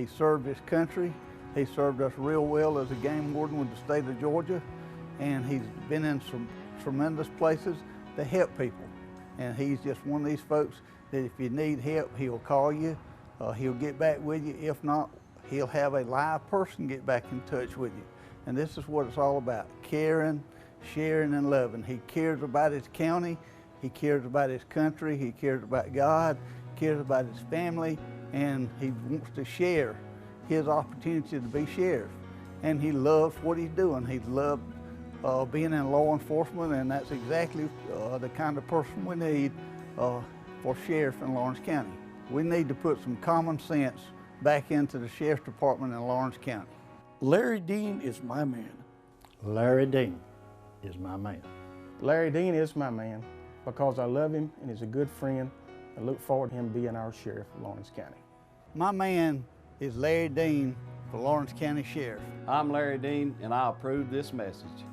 He served his country. He served us real well as a game warden with the state of Georgia, and he's been in some tremendous places to help people. And he's just one of these folks that if you need help, he'll call you, he'll get back with you. If not, he'll have a live person get back in touch with you. And this is what it's all about, caring, sharing, and loving. He cares about his county, he cares about his country, he cares about God, cares about his family, and he wants to share his opportunity to be sheriff. And he loves what he's doing. He loved being in law enforcement, and that's exactly the kind of person we need for sheriff in Lawrence County. We need to put some common sense back into the sheriff's department in Lawrence County. Larry Dean is my man. Larry Dean is my man. Larry Dean is my man because I love him and he's a good friend. I look forward to him being our sheriff of Lawrence County. My man is Larry Dean for Lawrence County Sheriff. I'm Larry Dean, and I approve this message.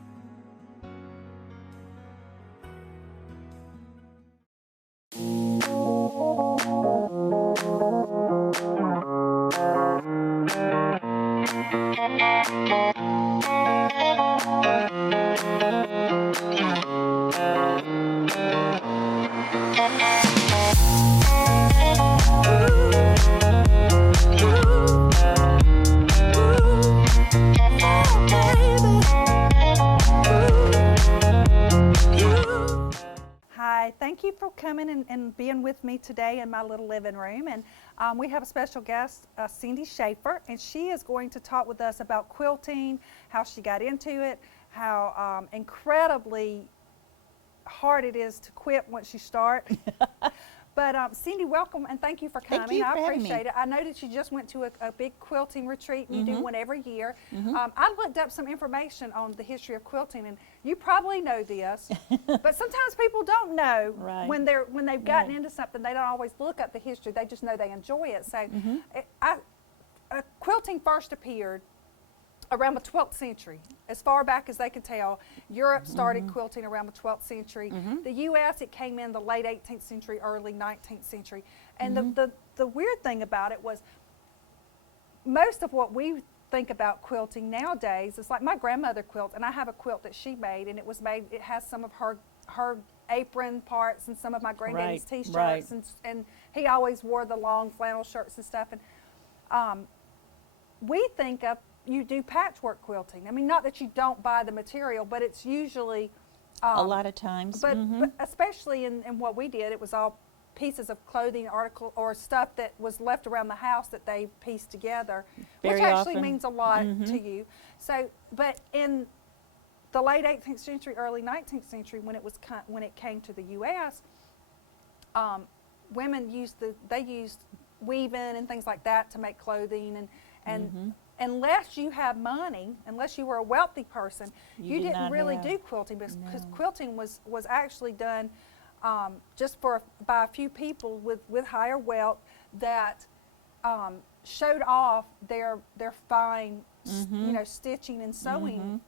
Thank you for coming and being with me today in my little living room. And we have a special guest, Cindy Schafer, and she is going to talk with us about quilting, how she got into it, how incredibly hard it is to quit once you start. But Cindy, welcome and thank you for coming. Thank you for I having appreciate me. it. I know that you just went to a big quilting retreat, and you do one every year. Mm-hmm. I looked up some information on the history of quilting, and you probably know this, but sometimes people don't know Right. when they've gotten Right. into something. They don't always look up the history. They just know they enjoy it. So, Mm-hmm. Quilting first appeared around the 12th century. As far back as they could tell, Europe started quilting around the 12th century. The U.S., it came in the late 18th century, early 19th century. And the weird thing about it was most of what we think about quilting nowadays is like my grandmother quilt, and I have a quilt that she made, and it has some of her apron parts and some of my granddaddy's Right, t-shirts, right. and he always wore the long flannel shirts and stuff. And we think of you do patchwork quilting. I mean, not that you don't buy the material, but it's usually A lot of times. but especially in what we did, it was all pieces of clothing, article, or stuff that was left around the house that they pieced together, Very which actually often. means a lot to you. So, but in the late 18th century, early 19th century, when it came to the U.S., women used weaving and things like that to make clothing, and unless you have money, unless you were a wealthy person, You you did didn't not really have- do quilting, because No. quilting was actually done just by a few people with higher wealth that showed off their fine stitching and sewing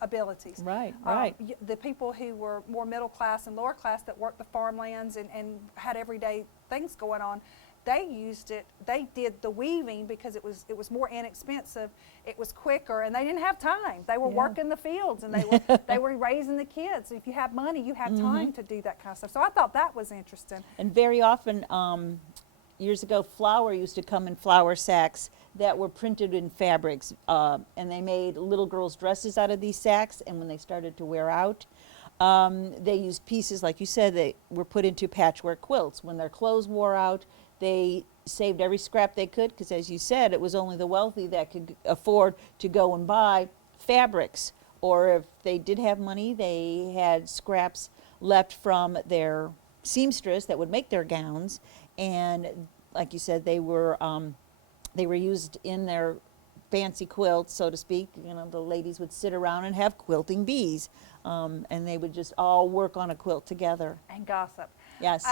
abilities. Right, right. The people who were more middle class and lower class that worked the farmlands and had everyday things going on, they did the weaving because it was more inexpensive, it was quicker, and they didn't have time. They were working the fields, and they were raising the kids. If you have money, you have time to do that kind of stuff. So I thought that was interesting. And very often, years ago, flour used to come in flour sacks that were printed in fabrics, and they made little girls' dresses out of these sacks, and when they started to wear out, they used pieces, like you said, that were put into patchwork quilts. When their clothes wore out, they saved every scrap they could, because as you said, it was only the wealthy that could afford to go and buy fabrics. Or if they did have money, they had scraps left from their seamstress that would make their gowns. And like you said, they were used in their fancy quilts, so to speak. You know, the ladies would sit around and have quilting bees, and they would just all work on a quilt together. And gossip. Yes.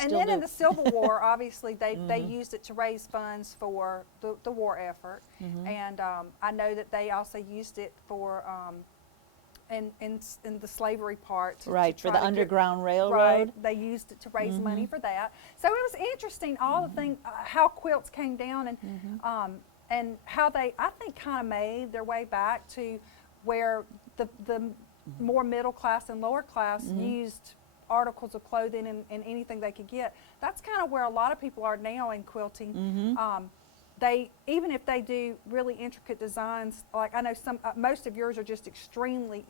And Still then in do. the Civil War, obviously, they used it to raise funds for the war effort. And I know that they also used it for in the slavery part. To Right, try for the to get- Underground Railroad. Right, they used it to raise money for that. So it was interesting, all the things, how quilts came down and how they, I think, kind of made their way back to where the more middle class and lower class used articles of clothing and anything they could get. That's kind of where a lot of people are now in quilting. They, even if they do really intricate designs, like I know most of yours are just extremely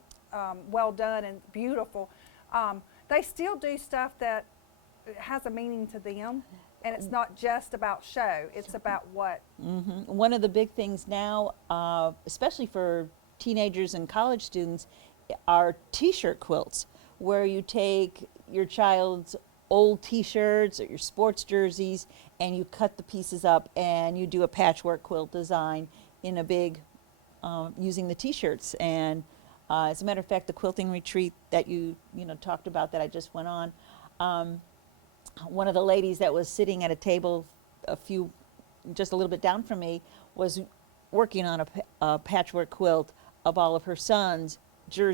well done and beautiful. They still do stuff that has a meaning to them, and it's not just about show. It's about what. One of the big things now, especially for teenagers and college students, are T-shirt quilts, where you take your child's old T-shirts or your sports jerseys and you cut the pieces up and you do a patchwork quilt design in a big, using the T-shirts. And as a matter of fact, the quilting retreat that you talked about that I just went on, one of the ladies that was sitting at a table just a little bit down from me was working on a patchwork quilt of all of her sons'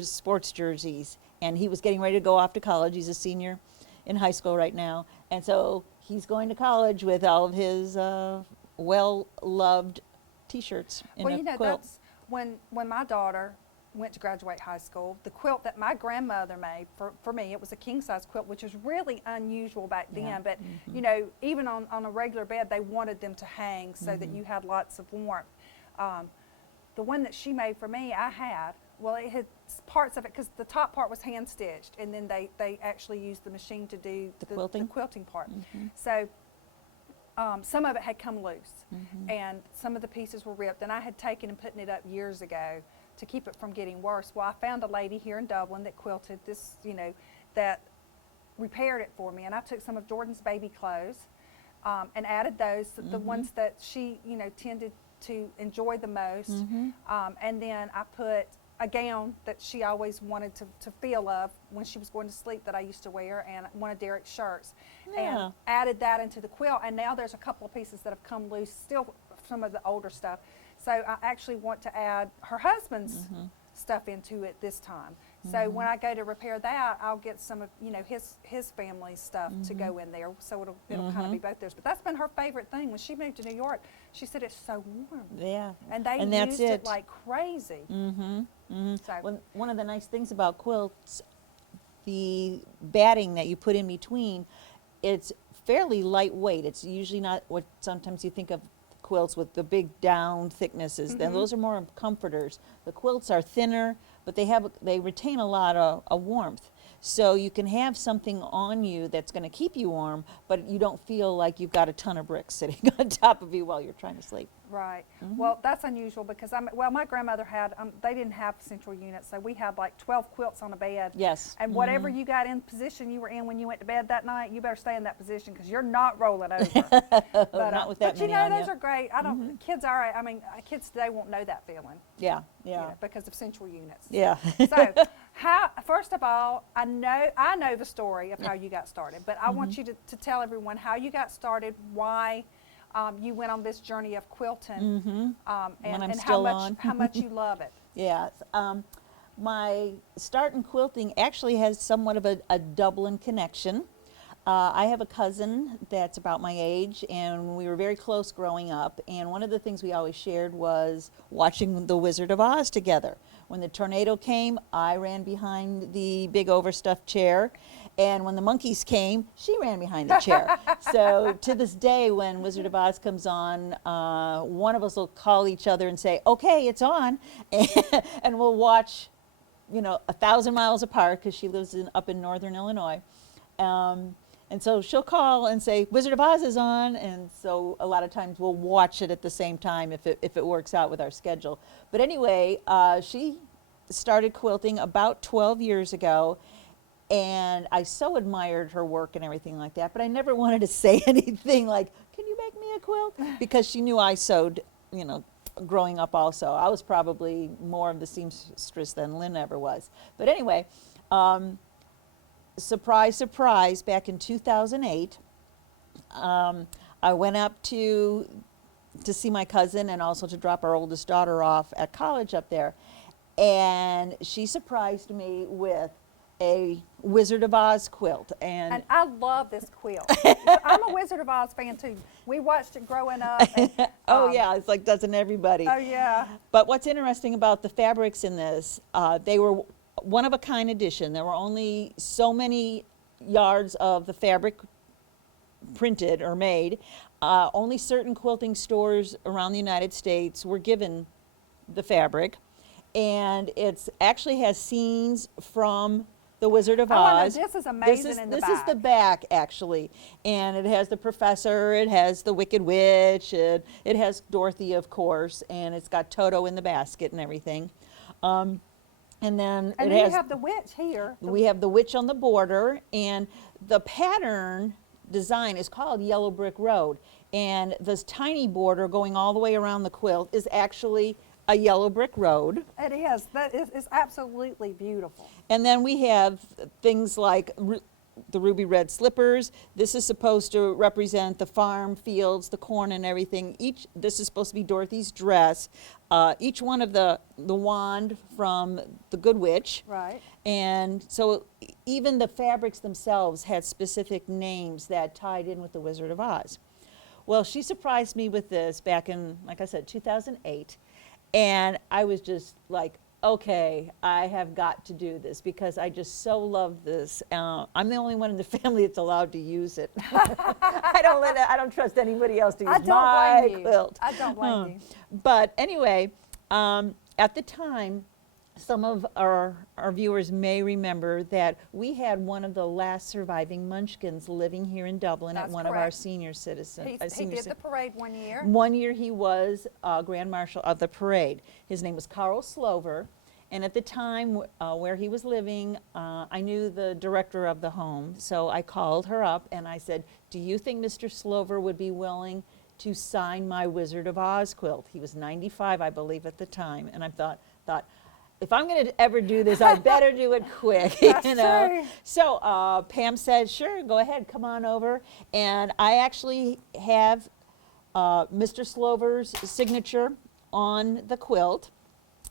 sports jerseys, and he was getting ready to go off to college. He's a senior in high school right now, and so he's going to college with all of his well-loved T-shirts in Well, a you know, quilt. that's when my daughter went to graduate high school, the quilt that my grandmother made for me, it was a king-size quilt, which was really unusual back then. Yeah. But you know, even on a regular bed, they wanted them to hang so that you had lots of warmth. The one that she made for me, it had parts of it, because the top part was hand stitched, and then they actually used the machine to do The quilting? part. So some of it had come loose, and some of the pieces were ripped, and I had taken and putting it up years ago to keep it from getting worse. Well, I found a lady here in Dublin that quilted this, that repaired it for me, and I took some of Jordan's baby clothes and added those, the ones that she, tended to enjoy the most, and then I put a gown that she always wanted to feel of when she was going to sleep that I used to wear, and one of Derek's shirts, and added that into the quilt. And now there's a couple of pieces that have come loose, still some of the older stuff. So I actually want to add her husband's stuff into it this time. So when I go to repair that, I'll get some of his family's stuff to go in there. So it'll kind of be both theirs. But that's been her favorite thing. When she moved to New York, she said it's so warm. Yeah. And they that's used it like crazy. So One of the nice things about quilts, the batting that you put in between, it's fairly lightweight. It's usually not what sometimes you think of quilts with the big down thicknesses. Then those are more comforters. The quilts are thinner, but they retain a lot of warmth. So you can have something on you that's going to keep you warm, but you don't feel like you've got a ton of bricks sitting on top of you while you're trying to sleep. Right. Well, that's unusual because my grandmother had, they didn't have central units, so we had like 12 quilts on a bed. Yes. And whatever you got in position you were in when you went to bed that night, you better stay in that position because you're not rolling over. But, Not with that but many you know, on those you. are great. I don't, kids are, kids today won't know that feeling. Yeah, yeah. Because of central units. Yeah. So, first of all, I know the story of how you got started, but I want you to tell everyone how you got started, why you went on this journey of quilting, and how much you love it. Yeah. My start in quilting actually has somewhat of a Dublin connection. I have a cousin that's about my age, and we were very close growing up. And one of the things we always shared was watching The Wizard of Oz together. When the tornado came, I ran behind the big overstuffed chair. And when the monkeys came, she ran behind the chair. So to this day, when Wizard of Oz comes on, one of us will call each other and say, okay, it's on. And we'll watch, 1,000 miles apart because she lives up in northern Illinois. And so she'll call and say, Wizard of Oz is on. And so a lot of times we'll watch it at the same time if it works out with our schedule. But anyway, she started quilting about 12 years ago. And I so admired her work and everything like that. But I never wanted to say anything like, can you make me a quilt? Because she knew I sewed, growing up also. I was probably more of the seamstress than Lynn ever was. But anyway, surprise, surprise, back in 2008, I went up to see my cousin and also to drop our oldest daughter off at college up there. And she surprised me with a Wizard of Oz quilt. And I love this quilt. I'm a Wizard of Oz fan too. We watched it growing up. And, oh yeah, it's like doesn't everybody? Oh yeah. But what's interesting about the fabrics in this, they were one of a kind edition. There were only so many yards of the fabric printed or made. Only certain quilting stores around the United States were given the fabric. And it's actually has scenes from the Wizard of Oh, I know. Oz. This is amazing in the This back. is the back, actually. And it has the professor, it has the Wicked Witch, it has Dorothy, of course, and it's got Toto in the basket and everything. And then And it then has, you have the witch here. we have the witch on the border, and the pattern design is called Yellow Brick Road. And this tiny border going all the way around the quilt is actually a yellow brick road. It is. That is it's absolutely beautiful. And then we have things like the ruby red slippers. This is supposed to represent the farm fields, the corn and everything. This is supposed to be Dorothy's dress. Each one of the wand from the Good Witch. Right. And so even the fabrics themselves had specific names that tied in with the Wizard of Oz. Well, she surprised me with this back in, like I said, 2008. And I was just like, okay, I have got to do this because I just so love this. I'm the only one in the family that's allowed to use it. I don't trust anybody else to use my quilt. I don't blame you. But anyway, at the time, some of our viewers may remember that we had one of the last surviving Munchkins living here in Dublin at That's one of our correct. senior citizens. He did the parade one year. One year he was Grand Marshal of the parade. His name was Carl Slover. And at the time where he was living, I knew the director of the home. So I called her up and I said, do you think Mr. Slover would be willing to sign my Wizard of Oz quilt? He was 95, I believe, at the time. And I thought, if I'm going to ever do this, I better do it quick. That's you know? true. So Pam said, sure, go ahead, come on over. And I actually have Mr. Slover's signature on the quilt.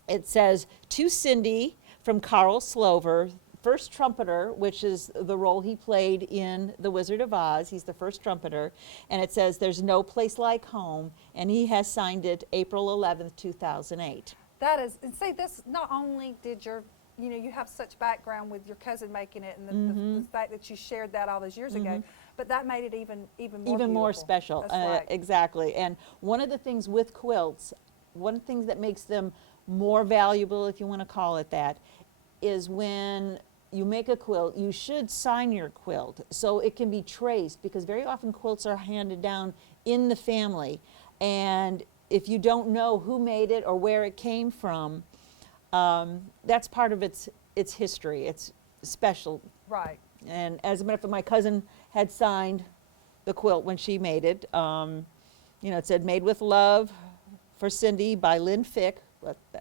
It says, to Cindy from Carl Slover, first trumpeter, which is the role he played in The Wizard of Oz. He's the first trumpeter. And it says, there's no place like home. And he has signed it April 11th, 2008. That is, and see, this not only did you have such background with your cousin making it, and the fact that you shared that all those years ago, but that made it even more beautiful. special. That's right. Exactly. And one of the things with quilts, one of the things that makes them more valuable, if you want to call it that, is when you make a quilt, you should sign your quilt so it can be traced, because very often quilts are handed down in the family, and if you don't know who made it or where it came from, that's part of its history. It's special. Right. And as a matter of fact, my cousin had signed the quilt when she made it. It said, made with love for Cindy by Lynn Fick,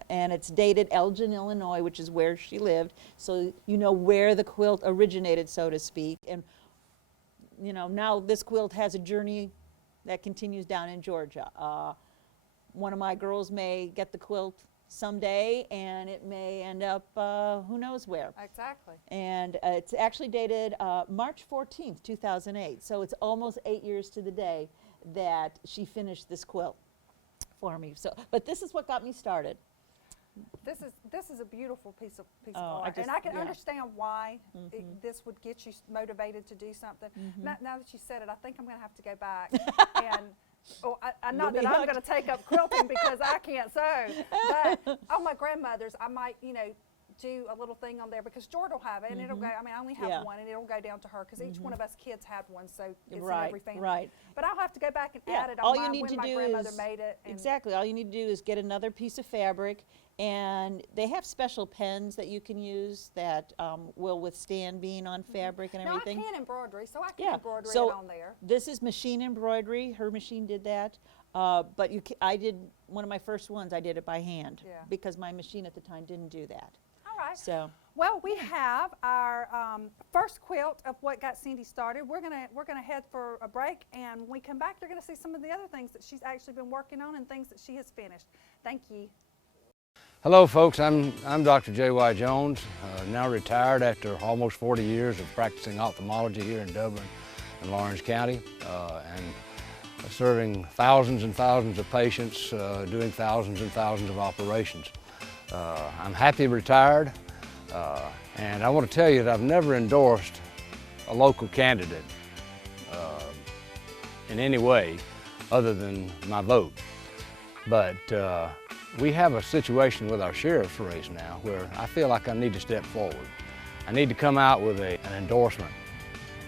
and it's dated Elgin, Illinois, which is where she lived. So you know where the quilt originated, so to speak. And now this quilt has a journey that continues down in Georgia. One of my girls may get the quilt someday, and it may end up who knows where. Exactly. And it's actually dated March 14th, 2008. So it's almost 8 years to the day that she finished this quilt for me. But this is what got me started. This is a beautiful piece of Oh, art, and I can yeah. understand why this would get you motivated to do something. Now that you said it, I think I'm going to have to go back and. Not You'll that be I'm going to take up quilting because I can't sew, but on my grandmother's, I might, do a little thing on there because George will have it, and it'll go. I mean, I only have Yeah. one, and it'll go down to her because each one of us kids had one, so it's Right, in every family. right. But I'll have to go back and Yeah, add it all on you mine need when to my do grandmother is made it. And exactly. All you need to do is get another piece of fabric, and they have special pens that you can use that will withstand being on fabric and Now everything. I can embroidery, so I can Yeah. embroidery So it on there. this is machine embroidery. Her machine did that, but I did one of my first ones. I did it by hand Yeah. because my machine at the time didn't do that. All right. So Well, we have our first quilt of what got Cindy started. We're gonna head for a break, and when we come back, you're gonna see some of the other things that she's actually been working on and things that she has finished. Thank you. Hello folks, I'm Dr. J.Y. Jones, now retired after almost 40 years of practicing ophthalmology here in Dublin and Lawrence County, and serving thousands and thousands of patients, doing thousands and thousands of operations. I'm happy retired, and I want to tell you that I've never endorsed a local candidate in any way other than my vote. But we have a situation with our sheriff's race now where I feel like I need to step forward. I need to come out with an endorsement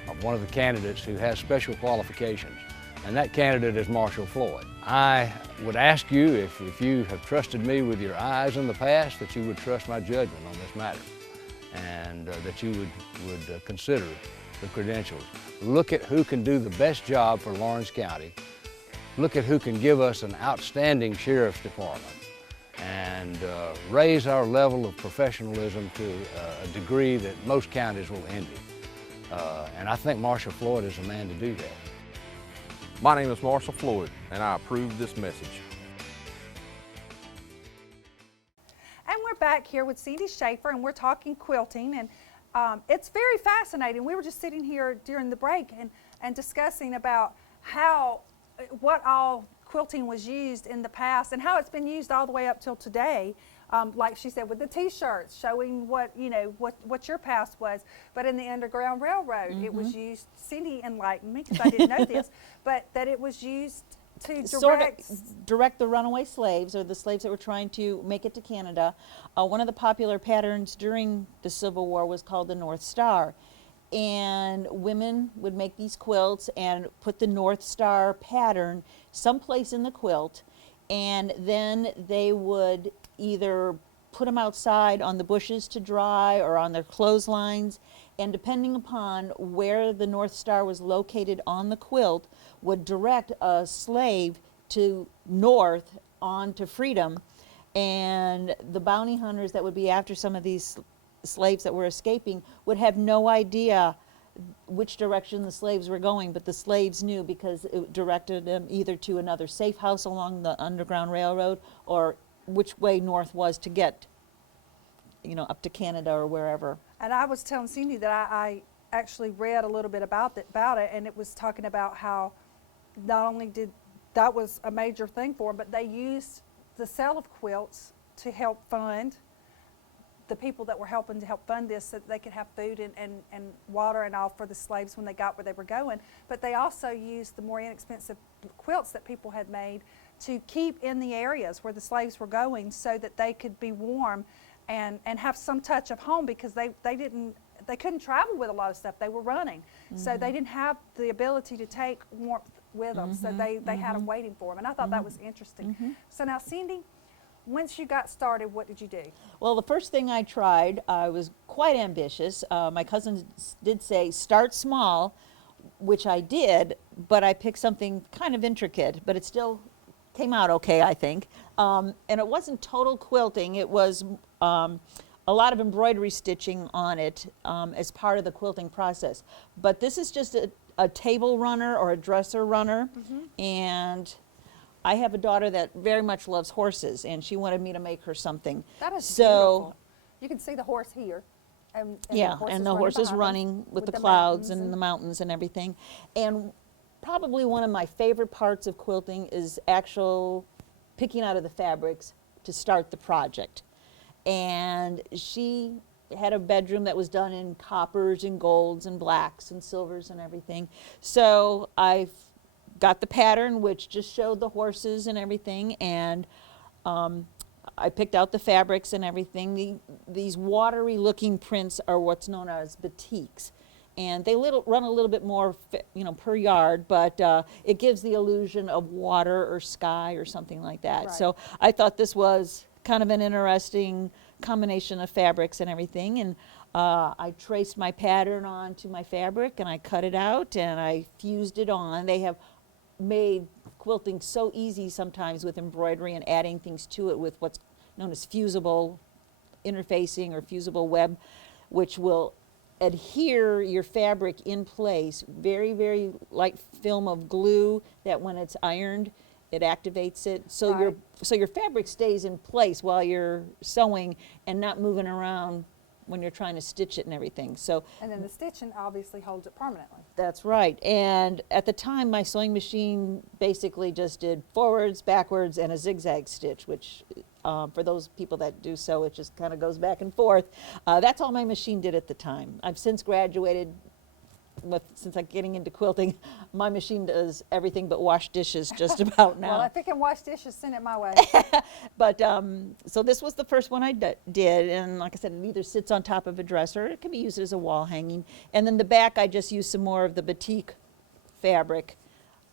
of one of the candidates who has special qualifications, and that candidate is Marshall Floyd. I would ask you, if you have trusted me with your eyes in the past, that you would trust my judgment on this matter, and that you would consider the credentials. Look at who can do the best job for Lawrence County. Look at who can give us an outstanding sheriff's department and raise our level of professionalism to a degree that most counties will envy. And I think Marshall Floyd is the man to do that. My name is Marshall Floyd, and I approve this message. And we're back here with Cindy Schafer, and we're talking quilting, and it's very fascinating. We were just sitting here during the break and discussing about what all quilting was used in the past and how it's been used all the way up till today. Like she said, with the T-shirts showing what your past was, but in the Underground Railroad, it was used. Cindy enlightened me because I didn't know this, but that it was used to direct the runaway slaves, or the slaves that were trying to make it to Canada. One of the popular patterns during the Civil War was called the North Star. And women would make these quilts and put the North Star pattern someplace in the quilt, and then they would either put them outside on the bushes to dry or on their clotheslines, and depending upon where the North Star was located on the quilt, would direct a slave to north on to freedom. And the bounty hunters that would be after some of these slaves that were escaping would have no idea which direction the slaves were going, but the slaves knew because it directed them either to another safe house along the Underground Railroad or which way north was to get, up to Canada or wherever. And I was telling Cindy that I actually read a little bit about it, and it was talking about how not only that was a major thing for them, but they used the sale of quilts to help fund the people that were helping to help fund this so that they could have food and water and all for the slaves when they got where they were going. But they also used the more inexpensive quilts that people had made to keep in the areas where the slaves were going so that they could be warm and have some touch of home, because they couldn't travel with a lot of stuff. They were running. So they didn't have the ability to take warmth with them. So they had them waiting for them. And I thought that was interesting. So now, Cindy, once you got started, what did you do? Well, the first thing I tried, I was quite ambitious. My cousin did say, start small, which I did, but I picked something kind of intricate, but it still came out okay, I think. And it wasn't total quilting. It was a lot of embroidery stitching on it as part of the quilting process. But this is just a table runner or a dresser runner, and I have a daughter that very much loves horses, and she wanted me to make her something. That is beautiful. You can see the horse here. And the horse is running with the clouds and the mountains and everything. And probably one of my favorite parts of quilting is actual picking out of the fabrics to start the project. And she had a bedroom that was done in coppers and golds and blacks and silvers and everything. So I got the pattern, which just showed the horses and everything, and I picked out the fabrics and everything. These watery looking prints are what's known as batiks, and they run a little bit more per yard, but it gives the illusion of water or sky or something like that. Right. So I thought this was kind of an interesting combination of fabrics and everything, and I traced my pattern onto my fabric and I cut it out and I fused it on. They have made quilting so easy sometimes with embroidery and adding things to it with what's known as fusible interfacing or fusible web, which will adhere your fabric in place. Very, very light film of glue that when it's ironed, It activates it, so Right. your fabric stays in place while you're sewing and not moving around when you're trying to stitch it and everything. So And then the stitching obviously holds it permanently. that's right. And at the time, my sewing machine basically just did forwards, backwards, and a zigzag stitch, which for those people that do sew, it just kind of goes back and forth. That's all my machine did at the time. I've since graduated. Since I'm getting into quilting, my machine does everything but wash dishes just about now. Well, if it can wash dishes, send it my way. But so this was the first one I did, and like I said, it either sits on top of a dresser, it can be used as a wall hanging. And then the back, I just used some more of the batik fabric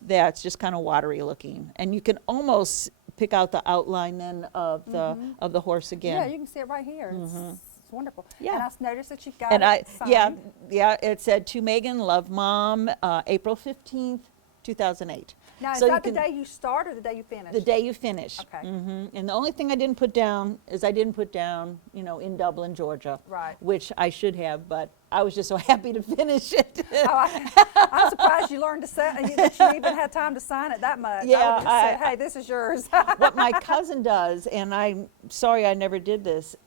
that's just kind of watery looking, and you can almost pick out the outline then of the horse again. Yeah, you can see it right here. It's wonderful. Yeah. And I noticed that you've got And it signed. it said to Megan, love mom, April 15th, 2008. Now, is So you that the can- day you start or the day you finish? The day you finish. Okay. And the only thing I didn't put down is in Dublin, Georgia. Right. Which I should have, but I was just so happy to finish it. I'm surprised you learned to that you even had time to sign it that much. Yeah, I would have just said, hey, this is yours. What my cousin does, and I'm sorry I never did this,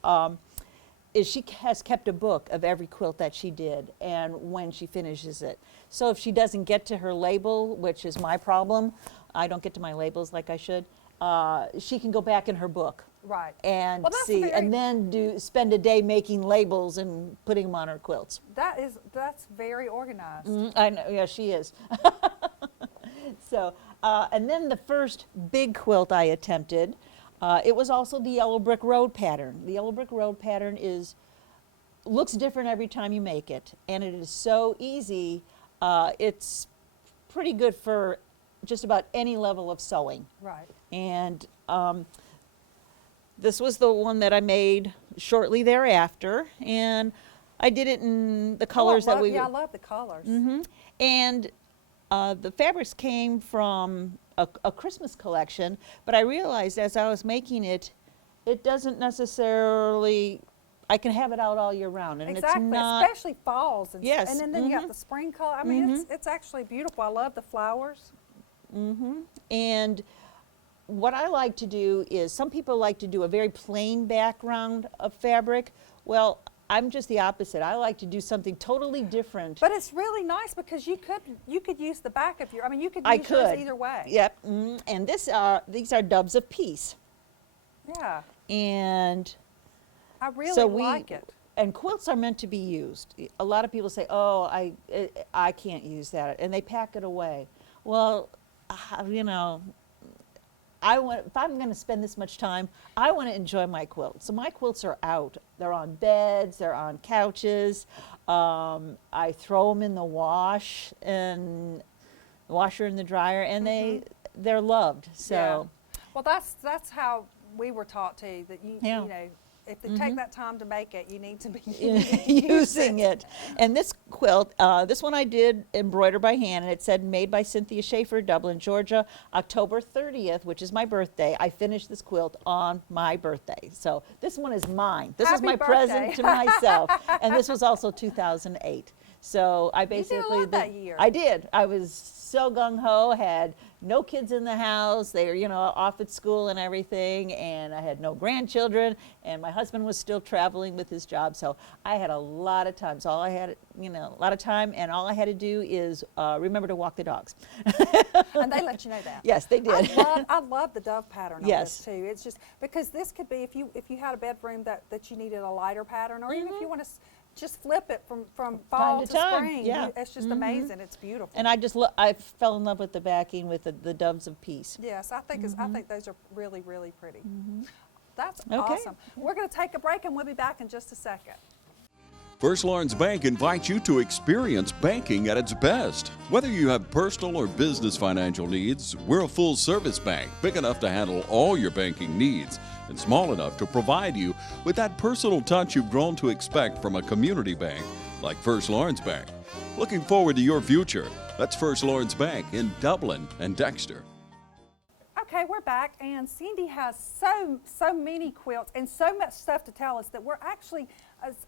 is she has kept a book of every quilt that she did and when she finishes it. So if she doesn't get to her label, which is my problem, I don't get to my labels like I should, she can go back in her book Right. and Well, that's see, very- and then spend a day making labels and putting them on her quilts. That's very organized. I know, yeah, she is. So, and then the first big quilt I attempted, it was also the Yellow Brick Road pattern. The Yellow Brick Road pattern looks different every time you make it, and it is so easy. It's pretty good for just about any level of sewing. Right. And this was the one that I made shortly thereafter, and I did it in the colors that we. Yeah, I love the colors. And the fabrics came from a Christmas collection, but I realized as I was making it, it doesn't necessarily, I can have it out all year round. And Exactly, it's not, especially falls. Yes, And then you got the spring color. I mean, it's actually beautiful. I love the flowers. and what I like to do is, some people like to do a very plain background of fabric. Well, I'm just the opposite. I like to do something totally different. But it's really nice because you could use the back of your, I mean, you could I use yours could. either way. Yep. And these are doves of peace. Yeah, And I really so like it. And quilts are meant to be used. A lot of people say, "Oh, I can't use that," and they pack it away. Well, if I'm going to spend this much time, I want to enjoy my quilt. So my quilts are out. They're on beds. They're on couches. I throw them in the washer and the dryer, and they're loved. So. Yeah. Well, that's how we were taught too. That you Yeah. know, if they take that time to make it, you need to be using it. And this quilt, this one I did embroider by hand, and it said made by Cynthia Schafer, Dublin, Georgia, October 30th, which is my birthday. I finished this quilt on my birthday. So this one is mine. This is Happy my birthday. present to myself. And this was also 2008. So I basically did a lot that year. I did. I was so gung-ho, had no kids in the house. They were, off at school and everything, and I had no grandchildren, and my husband was still traveling with his job, so I had a lot of time. So all I had, a lot of time, and all I had to do is remember to walk the dogs. And they let you know that. Yes, they did. I love the dove pattern on Yes. this too. It's just because this could be if you had a bedroom that you needed a lighter pattern, or even if you want to just flip it from fall to to time, spring. yeah. It's just amazing. It's beautiful. And I fell in love with the backing with the doves of peace. Yes, I think I think those are really, really pretty. That's Okay. awesome. We're going to take a break, and we'll be back in just a second. First Lawrence Bank invites you to experience banking at its best. Whether you have personal or business financial needs, we're a full-service bank, big enough to handle all your banking needs and small enough to provide you with that personal touch you've grown to expect from a community bank like First Lawrence Bank. Looking forward to your future. That's First Lawrence Bank in Dublin and Dexter. Okay, we're back, and Cindy has so many quilts and so much stuff to tell us that we're actually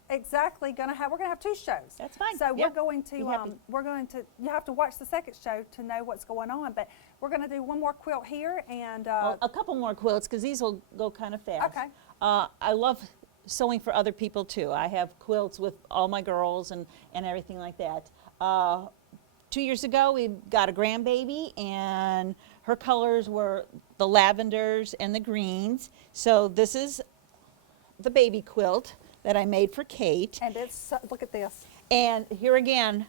exactly going to have 2 shows. That's fine. So Yep. we're going Be happy. to you have to watch the second show to know what's going on, but we're going to do one more quilt here and Well, a couple more quilts because these will go kind of fast. Okay. I love sewing for other people too. I have quilts with all my girls and everything like that. 2 years ago, we got a grandbaby, and her colors were the lavenders and the greens. So this is the baby quilt that I made for Kate. and it's look at this. And here again,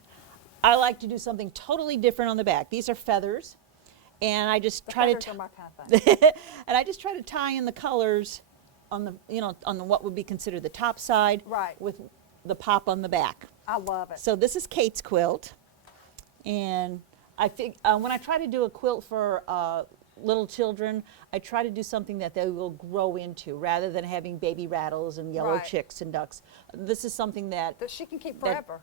I like to do something totally different on the back. These are feathers, and I just The try feathers to are my kind of thing. and I just try to tie in the colors on the on the what would be considered the top side, Right. with the pop on the back. I love it. So this is Kate's quilt, and I think when I try to do a quilt for little children, I try to do something that they will grow into rather than having baby rattles and yellow Right. chicks and ducks. This is something that, that she can keep that- forever.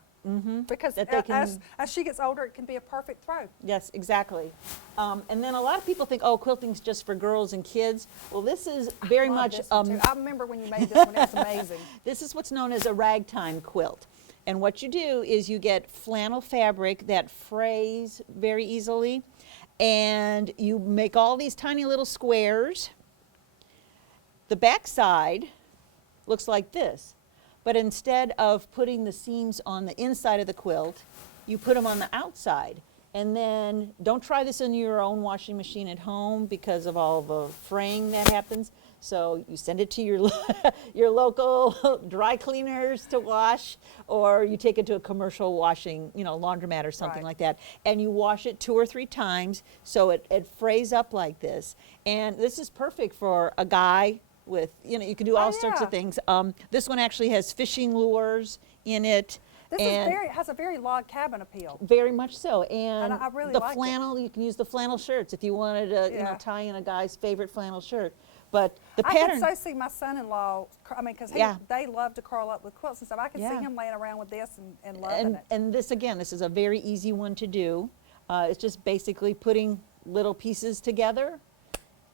Because that they can- as she gets older, it can be a perfect throw. yes, exactly. And then a lot of people think, oh, quilting's just for girls and kids. Well, this is very Love much, this one, too. I remember when you made this one, it's amazing. this is what's known as a ragtime quilt. And what you do is you get flannel fabric that frays very easily, and you make all these tiny little squares. The back side looks like this, but instead of putting the seams on the inside of the quilt, you put them on the outside. And then don't try this in your own washing machine at home because of all the fraying that happens. So you send it to your your local dry cleaners to wash, or you take it to a commercial washing, laundromat or something Right. like that, and you wash it 2 or 3 times so it frays up like this. And this is perfect for a guy with, you can do all sorts yeah. of things. This one actually has fishing lures in it. This and has a very log cabin appeal. very much so, and I really the like it. flannel. You can use the flannel shirts if you wanted to, Yeah. tie in a guy's favorite flannel shirt. But the I pattern, can so see my son-in-law. I mean, because Yeah. they love to curl up with quilts and stuff. I can Yeah. see him laying around with this and loving it. and this again, this is a very easy one to do. It's just basically putting little pieces together,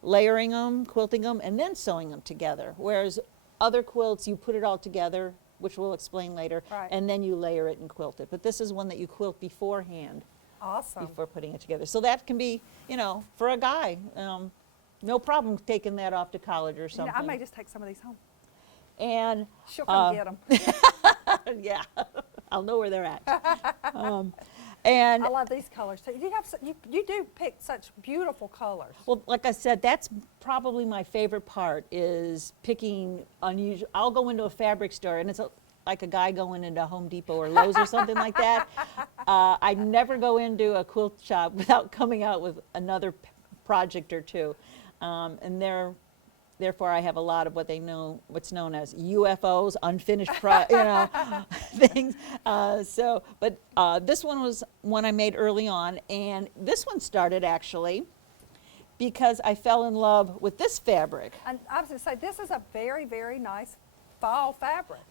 layering them, quilting them, and then sewing them together. Whereas other quilts, you put it all together, which we'll explain later, Right. and then you layer it and quilt it. But this is one that you quilt beforehand. Awesome. Before putting it together. So that can be, for a guy, no problem taking that off to college or something. I may just take some of these home. And She'll come get them. yeah, I'll know where they're at. And I love these colors too. You do pick such beautiful colors. well, like I said, that's probably my favorite part is picking unusual. I'll go into a fabric store and it's like a guy going into Home Depot or Lowe's or something like that. I never go into a quilt shop without coming out with another project or two. And therefore, I have a lot of what's known as UFOs, unfinished things. But this one was one I made early on, and this one started actually because I fell in love with this fabric. And I was going to say, this is a very, very nice fall fabric.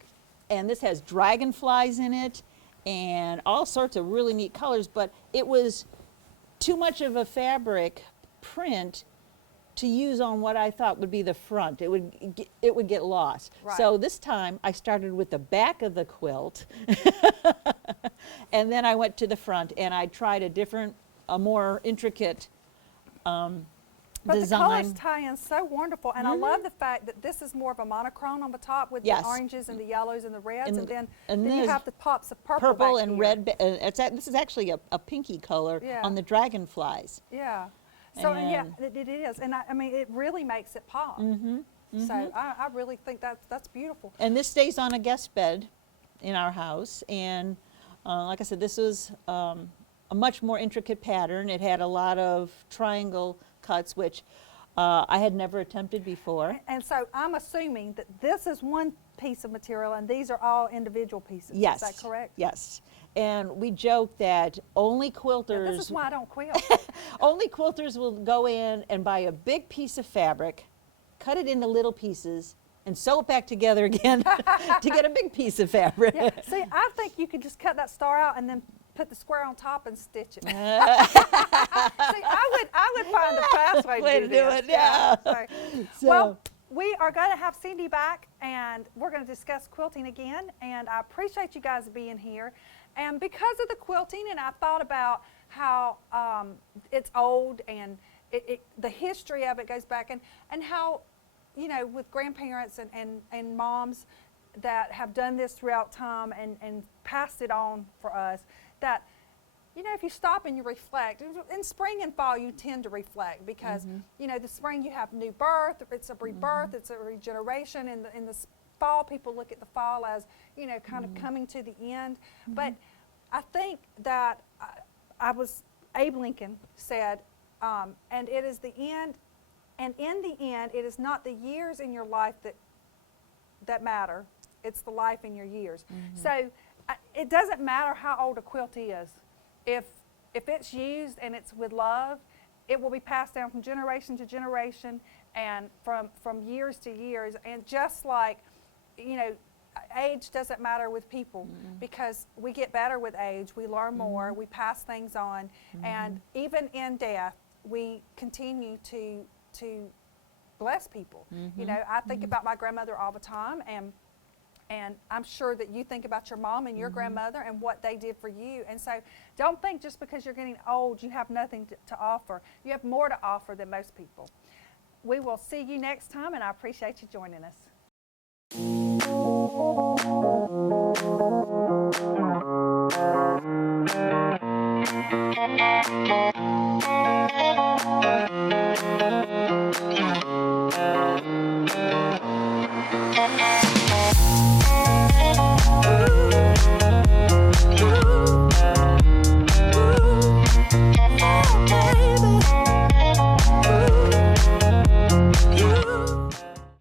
And this has dragonflies in it and all sorts of really neat colors, but it was too much of a fabric print to use on what I thought would be the front. It would get lost. Right. So this time I started with the back of the quilt and then I went to the front and I tried a more intricate But design. the colors tie in so wonderful, and I love the fact that this is more of a monochrome on the top with Yes. the oranges and the yellows and the reds, And- and then and you there's have the pops of purple back and here. red. This is actually a pinky color Yeah. on the dragonflies. Yeah. So and yeah, And- it is, and I mean it really makes it pop. So I really think that's beautiful. And this stays on a guest bed in our house. And like I said, this was a much more intricate pattern. It had a lot of triangle cuts, which I had never attempted before. And so I'm assuming that this is one piece of material, and these are all individual pieces. Yes. Is that correct? Yes. And we joke that only quilters. Yeah, this is why I don't quilt. Only quilters will go in and buy a big piece of fabric, cut it into little pieces, and sew it back together again to get a big piece of fabric. Yeah. See, I think you could just cut that star out and then put the square on top and stitch it. See, I would find a fast way to do this. Yeah. So, well, we are going to have Cindy back, and we're going to discuss quilting again. And I appreciate you guys being here. And because of the quilting, and I thought about how it's old and the history of it goes back, and how, you know, with grandparents and moms that have done this throughout time and passed it on for us, that, you know, if you stop and you reflect, in spring and fall you tend to reflect because, you know, the spring you have new birth, it's a rebirth, it's a regeneration. In the fall, people look at the fall as, you know, kind of coming to the end. But I think that Abe Lincoln said, and it is the end, and in the end, it is not the years in your life that matter, it's the life in your years. So it doesn't matter how old a quilt is. If it's used and it's with love, it will be passed down from generation to generation and from years to years. And just like, you know, age doesn't matter with people because we get better with age, we learn more, we pass things on, and even in death, we continue to bless people. You know, I think about my grandmother all the time, and I'm sure that you think about your mom and your grandmother and what they did for you. And so don't think just because you're getting old you have nothing to offer. You have more to offer than most people. We will see you next time, and I appreciate you joining us.